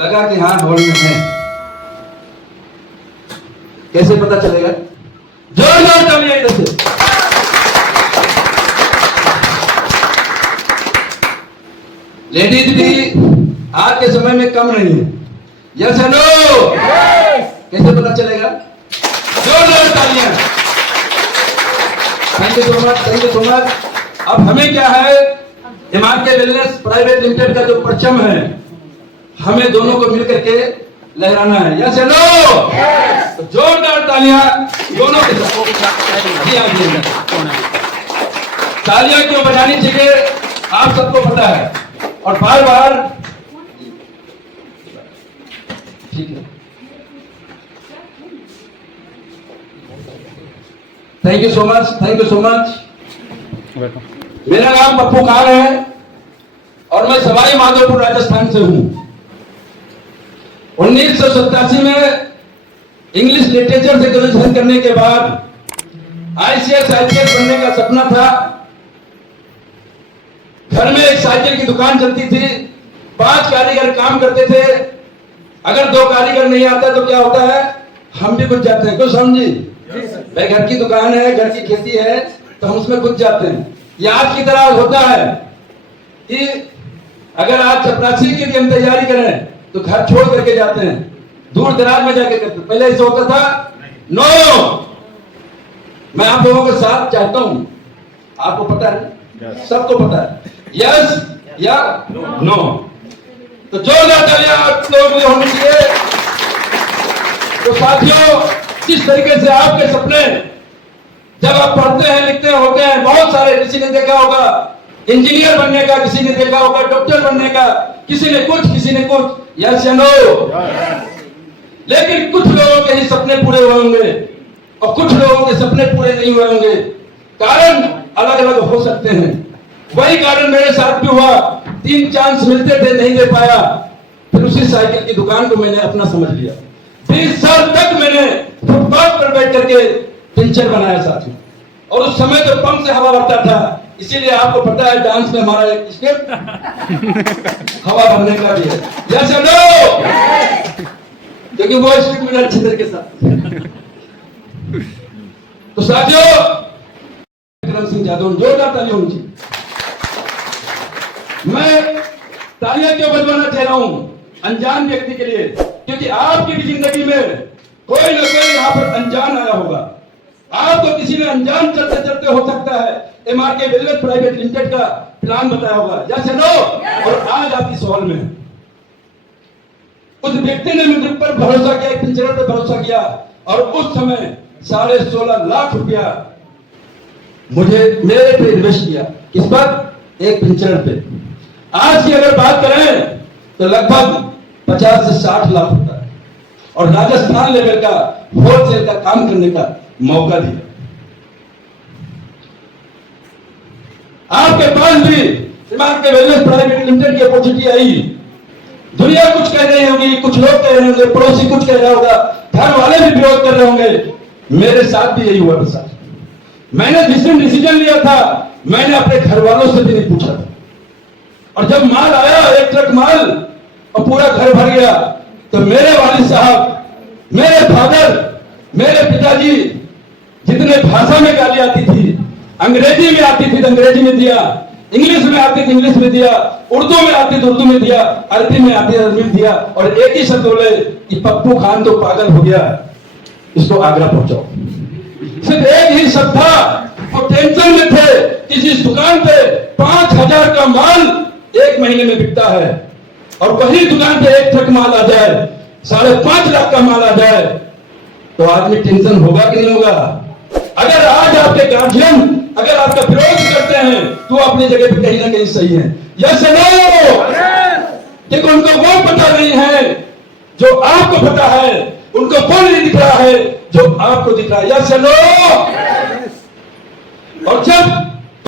लगा कि हाँ हॉल में है। कैसे पता चलेगा? जोरदार तालियां इधर से। लेडीज भी आज के समय में कम नहीं है। Yes no? कैसे पता चलेगा? जोरदार तालियां। Thank you so much, thank you so much. अब हमें क्या है, एमआरके वेलनेस प्राइवेट लिमिटेड का जो परचम है, हमें दोनों को मिलकर के लहराना है। Yes no? तो जोरदार तालियां दोनों के साथ। तालियां क्यों बजानी चाहिए आप सबको पता है, और बार बार ठीक है। Thank you so much, thank you so much. मेरा नाम पप्पू खान है और मैं सवाई माधोपुर राजस्थान से हूं। 1987 में इंग्लिश लिटरेचर से ग्रेजुएशन करने के बाद आईसीएस बनने का सपना था। घर में एक साइकिल की दुकान चलती थी, 5 कारीगर काम करते थे। अगर 2 कारीगर नहीं आता तो क्या होता है, हम भी घुस जाते हैं। क्यों समझी भाई, घर की दुकान है, घर की खेती है, तो हम उसमें घुस जाते हैं। ये आज की तरह होता है कि अगर आज चपरासी के लिए हम तैयारी करें तो घर छोड़ करके जाते हैं, दूर दराज में जाके करते। पहले ऐसा होता था? नो। मैं आप लोगों के साथ चाहता हूं, आपको पता है, सबको पता है, यस या नो। तो जोरदार तालियां आप लोगों के लिए होनी चाहिए। तो साथियों, किस तरीके से आपके सपने जब आप पढ़ते हैं, लिखते हैं, होते हैं, बहुत सारे, किसी ने देखा होगा इंजीनियर बनने का, किसी ने देखा होगा डॉक्टर बनने का, किसी ने कुछ, किसी ने कुछ, यस या नो? लेकिन कुछ लोगों के ही सपने पूरे हुए होंगे और कुछ लोगों के सपने पूरे नहीं हुए होंगे। कारण अलग अलग हो सकते हैं। वही कारण मेरे साथ भी हुआ। 3 चांस मिलते थे, नहीं दे पाया। फिर उसी साइकिल की दुकान को मैंने अपना समझ लिया। 20 साल तक मैंने फुटपाथ पर बैठ करके पिक्चर बनाया साथियों। और उस समय तो पंप से हवा भरता था, इसीलिए आपको पता है डांस में हमारा एक स्टेप हवा भरने का भी है। यस या नो? क्योंकि वो स्टेप मेरा अच्छे तरीके से। तो साथियों, विक्रम सिंह यादव, जोरदार तालियां होनी चाहिए। मैं तालियां क्यों बजवाना चाह रहा हूं अनजान व्यक्ति के लिए? क्योंकि आपकी भी जिंदगी में कोई ना कोई यहाँ पर अनजान आया होगा। आपको किसी ने अनजान चलते चलते हो सकता है एमआरके वेलनेस प्राइवेट लिमिटेड का प्लान बताया होगा। यस या नो? और आज आप इस हॉल में हैं। उस व्यक्ति ने मुझ पर भरोसा किया, एक पिंजरे पर भरोसा किया, और उस समय 16.5 लाख रुपया मुझे मेरे पे इन्वेस्ट किया। किस पर? एक पिंजरे पे। आज की अगर बात करें तो लगभग 50 से 60 लाख होता है, और राजस्थान लेवल का होलसेल का काम करने का मौका दिया। आपके पास भी एमआरके वेलनेस प्राइवेट लिमिटेड की अपॉर्चुनिटी आई। दुनिया कुछ कह रही होगी, कुछ लोग कह रहे होंगे, पड़ोसी कुछ कह रहा होगा, घर वाले भी विरोध कर रहे होंगे। मेरे साथ भी यही हुआ था। मैंने जिस दिन डिसीजन लिया था, मैंने अपने घर वालों से भी नहीं पूछा था। और जब माल आया, 1 ट्रक माल, और पूरा घर भर गया, तो मेरे वालिद साहब, मेरे फादर, मेरे पिताजी, जितने भाषा में गाली आती थी, अंग्रेजी में आती थी तो अंग्रेजी में दिया, इंग्लिश में आती थी इंग्लिश में दिया, उर्दू में आती तो उर्दू में दिया, अरबी में आती अरबी में दिया, और एक ही शब्द बोले कि पप्पू खान तो पागल हो गया, इसको आगरा पहुंचाओ। सिर्फ एक ही शब्द था। वो टेंशन में थे कि जिस दुकान पे 5000 का माल 1 महीने में बिकता है, और वही दुकान पे 1 ट्रक माल आ जाए, 5.5 लाख का माल आ जाए, तो आदमी टेंशन होगा कि नहीं होगा? अगर आज आपके गार्जियन अगर आपका विरोध करते हैं तो अपनी जगह पे कहीं ना कहीं सही है। यस या नो? क्योंकि उनको वो पता नहीं है जो आपको पता है, उनको वो नहीं दिख रहा है जो आपको दिख रहा है। यस या नो? और जब